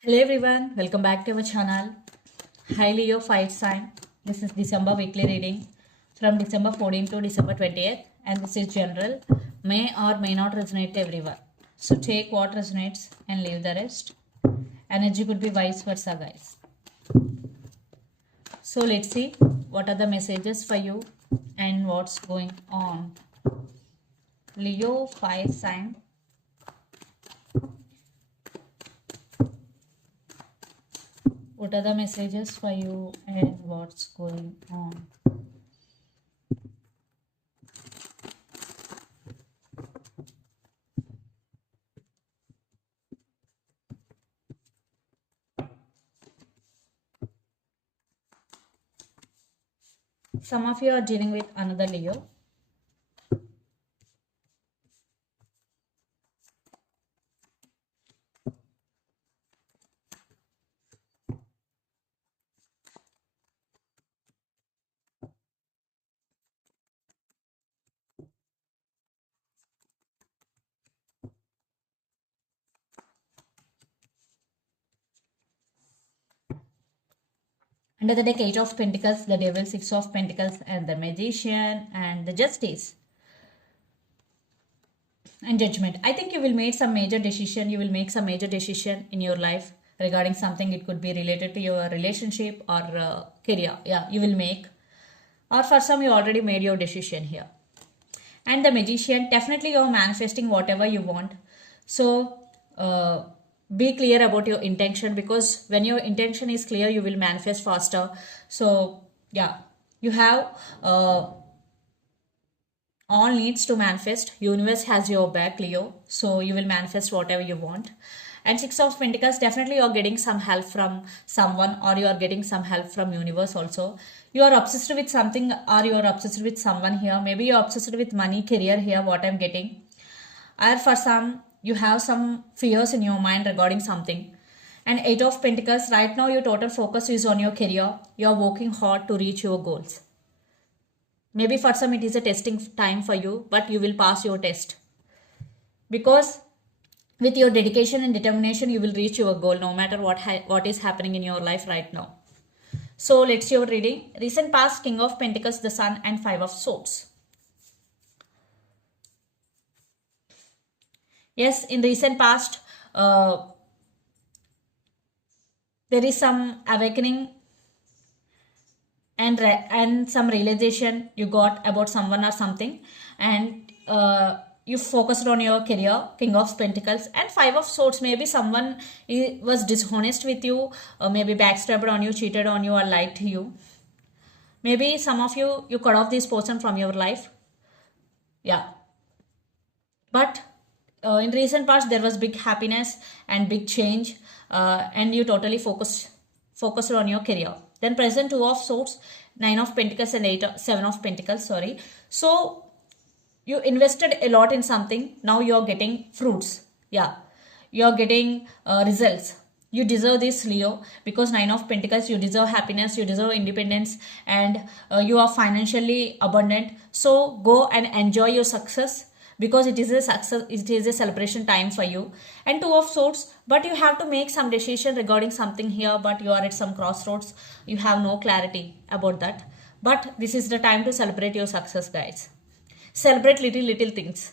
Hello everyone, welcome back to our channel. Hi Leo Fire Sign. This is December weekly reading from December 14th to December 20th, and this is general. May or may not resonate to everyone. So take what resonates and leave the rest. Energy could be vice versa, guys. So let's see what are the messages for you and what's going on. Leo Fire Sign. What are the messages for you and what's going on? Some of you are dealing with another Leo. Under the deck, Eight of Pentacles, the Devil, Six of Pentacles, and the Magician, and the Justice, and Judgment. I think you will make some major decision. You will make some major decision in your life regarding something. It could be related to your relationship or career. Yeah, you will make. Or for some, you already made your decision here. And the Magician, definitely you're manifesting whatever you want. So, be clear about your intention, because when your intention is clear, you will manifest faster. So, yeah, you have all needs to manifest. Universe has your back, Leo. So, you will manifest whatever you want. And Six of Pentacles, definitely you're getting some help from someone, or you are getting some help from universe also. You are obsessed with something, or you are obsessed with someone here. Maybe you're obsessed with money, career here, what I'm getting. Or for some, you have some fears in your mind regarding something. And Eight of Pentacles, right now your total focus is on your career. You're working hard to reach your goals. Maybe for some it is a testing time for you, but you will pass your test. Because with your dedication and determination, you will reach your goal no matter what is happening in your life right now. So let's see your reading. Recent past, King of Pentacles, the Sun, and Five of Swords. Yes, in recent past, there is some awakening and some realization you got about someone or something, and you focused on your career. King of Pentacles and Five of Swords. Maybe someone was dishonest with you, maybe backstabbed on you, cheated on you, or lied to you. Maybe some of you cut off this person from your life. Yeah, but in recent past there was big happiness and big change, and you totally focused on your career. Then present, Two of Swords, Nine of Pentacles, and Seven of Pentacles, sorry. So you invested a lot in something, now you're getting fruits. Yeah, you're getting results. You deserve this, Leo, because Nine of Pentacles, you deserve happiness, you deserve independence, and you are financially abundant. So go and enjoy your success, because it is a success, it is a celebration time for you. And Two of Swords, but you have to make some decision regarding something here, but you are at some crossroads, you have no clarity about that. But this is the time to celebrate your success, guys. Celebrate little things.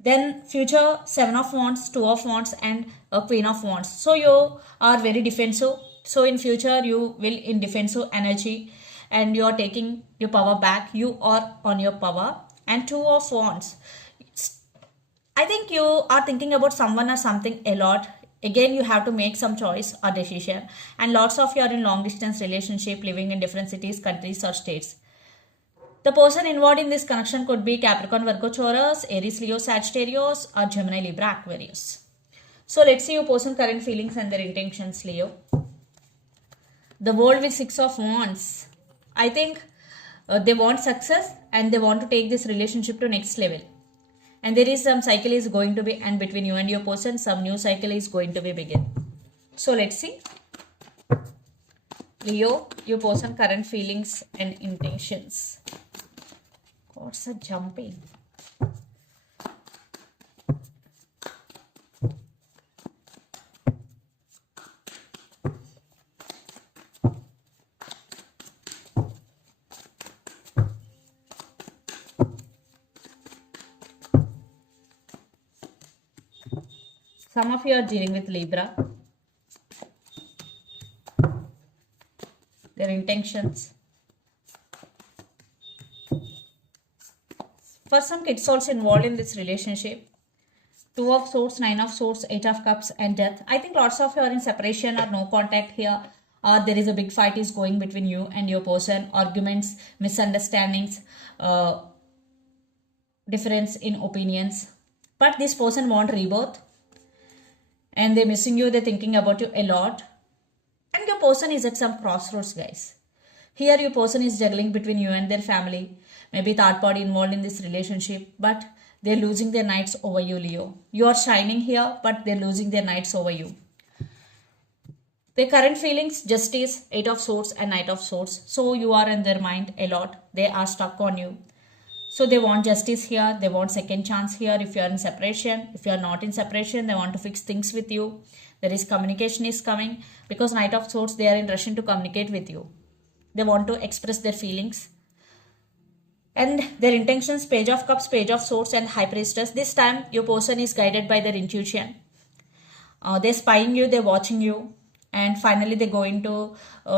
Then future, Seven of Wands, Two of Wands, and a Queen of Wands. So you are very defensive. So in future you will in defensive energy, and you are taking your power back. You are on your power. And Two of Wands, I think you are thinking about someone or something a lot. Again, you have to make some choice or decision. And lots of you are in long distance relationship, living in different cities, countries, or states. The person involved in this connection could be Capricorn, Virgo, Taurus, Aries, Leo, Sagittarius, or Gemini, Libra, Aquarius. So let's see your person current feelings and their intentions, Leo. The World with Six of Wands. I think they want success and they want to take this relationship to next level. And there is some cycle is going to be, and between you and your person, some new cycle is going to be begin. So let's see. Leo, your person current feelings and intentions. What's a jumping? Some of you are dealing with Libra. Their intentions. For some kids also involved in this relationship. Two of Swords, Nine of Swords, Eight of Cups, and Death. I think lots of you are in separation or no contact here. There is a big fight is going between you and your person. Arguments, misunderstandings, difference in opinions. But this person want rebirth. And they're missing you. They're thinking about you a lot. And your person is at some crossroads, guys. Here your person is juggling between you and their family. Maybe third party involved in this relationship. But they're losing their nights over you, Leo. You are shining here, but they're losing their nights over you. Their current feelings, Justice, Eight of Swords and Knight of Swords. So you are in their mind a lot. They are stuck on you. So they want justice here. They want second chance here. If you are in separation, if you are not in separation, they want to fix things with you. There is communication is coming. Because Knight of Swords, they are in rushing to communicate with you. They want to express their feelings. And their intentions, Page of Cups, Page of Swords and High Priestess. This time, your person is guided by their intuition. They're spying you, they're watching you. And finally, they're going to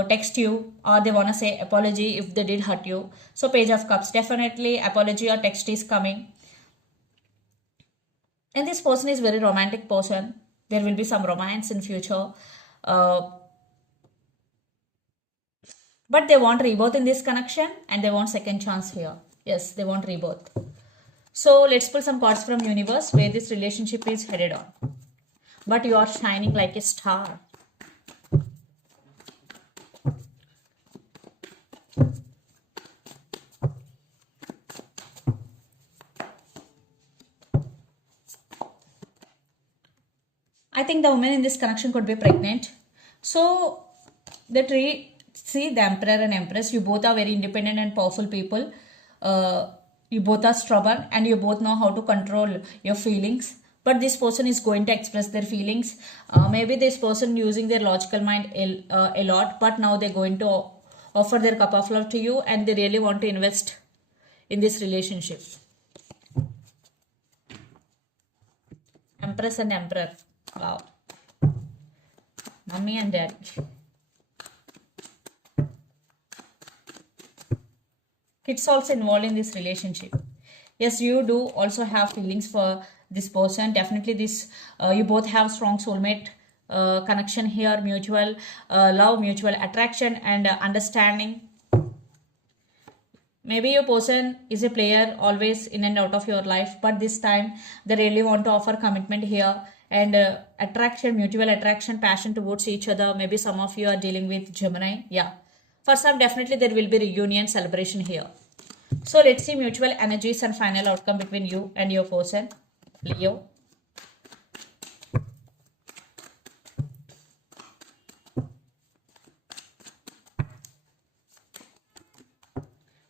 text you or they want to say apology if they did hurt you. So, Page of Cups, definitely apology or text is coming. And this person is very romantic person. There will be some romance in future. But they want rebirth in this connection and they want second chance here. Yes, they want rebirth. So, let's pull some cards from universe where this relationship is headed on. But you are shining like a star. I think the woman in this connection could be pregnant. So, see the Emperor and Empress. You both are very independent and powerful people. You both are stubborn and you both know how to control your feelings. But this person is going to express their feelings. Maybe this person using their logical mind a lot. But now they're going to offer their cup of love to you. And they really want to invest in this relationship. Empress and Emperor. Wow. Mommy and Daddy. Kids also involved in this relationship. Yes, you do also have feelings for this person. Definitely this, you both have strong soulmate connection here. Mutual love, mutual attraction and understanding. Maybe your person is a player always in and out of your life. But this time they really want to offer commitment here. And attraction, mutual attraction, passion towards each other. Maybe some of you are dealing with Gemini. Yeah. For some, definitely there will be reunion celebration here. So let's see mutual energies and final outcome between you and your person, Leo.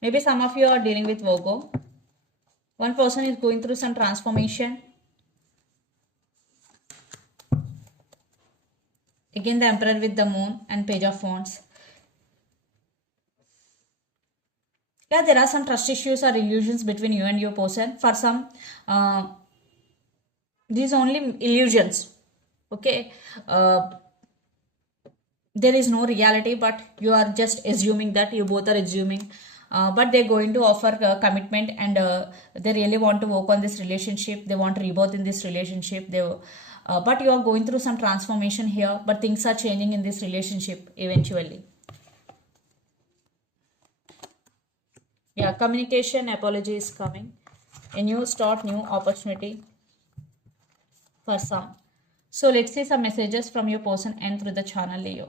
Maybe some of you are dealing with Virgo. One person is going through some transformation. Again, the Emperor with the Moon and Page of Wands. Yeah, there are some trust issues or illusions between you and your person. For some, these only illusions. Okay. There is no reality, but you are just assuming that you both are assuming. But they're going to offer commitment and they really want to work on this relationship. They want rebirth in this relationship. But you are going through some transformation here. But things are changing in this relationship eventually. Yeah, communication, apology is coming. A new start, new opportunity for some. So let's see some messages from your person and through the channel, Leo.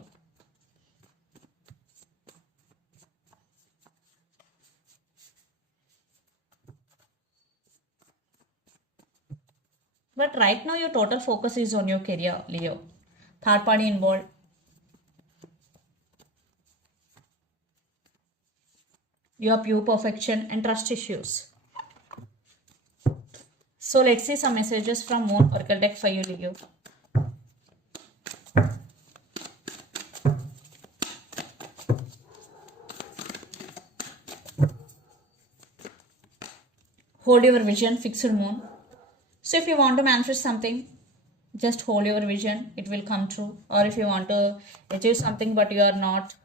But right now your total focus is on your career, Leo. Third party involved. You have pure perfection and trust issues. So let's see some messages from Moon Oracle deck for you, Leo. Hold your vision, fixed Moon. So if you want to manifest something, just hold your vision, it will come true. Or if you want to achieve something but you are not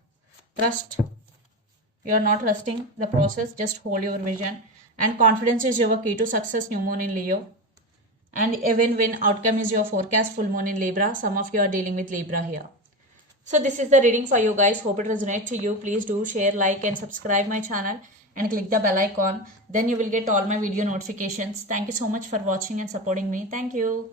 trusting the process, just hold your vision. And confidence is your key to success, new moon in Leo. And even when outcome is your forecast, full moon in Libra. Some of you are dealing with Libra here. So this is the reading for you guys. Hope it resonates to you. Please do share, like and subscribe my channel and click the bell icon. Then you will get all my video notifications. Thank you so much for watching and supporting me. Thank you.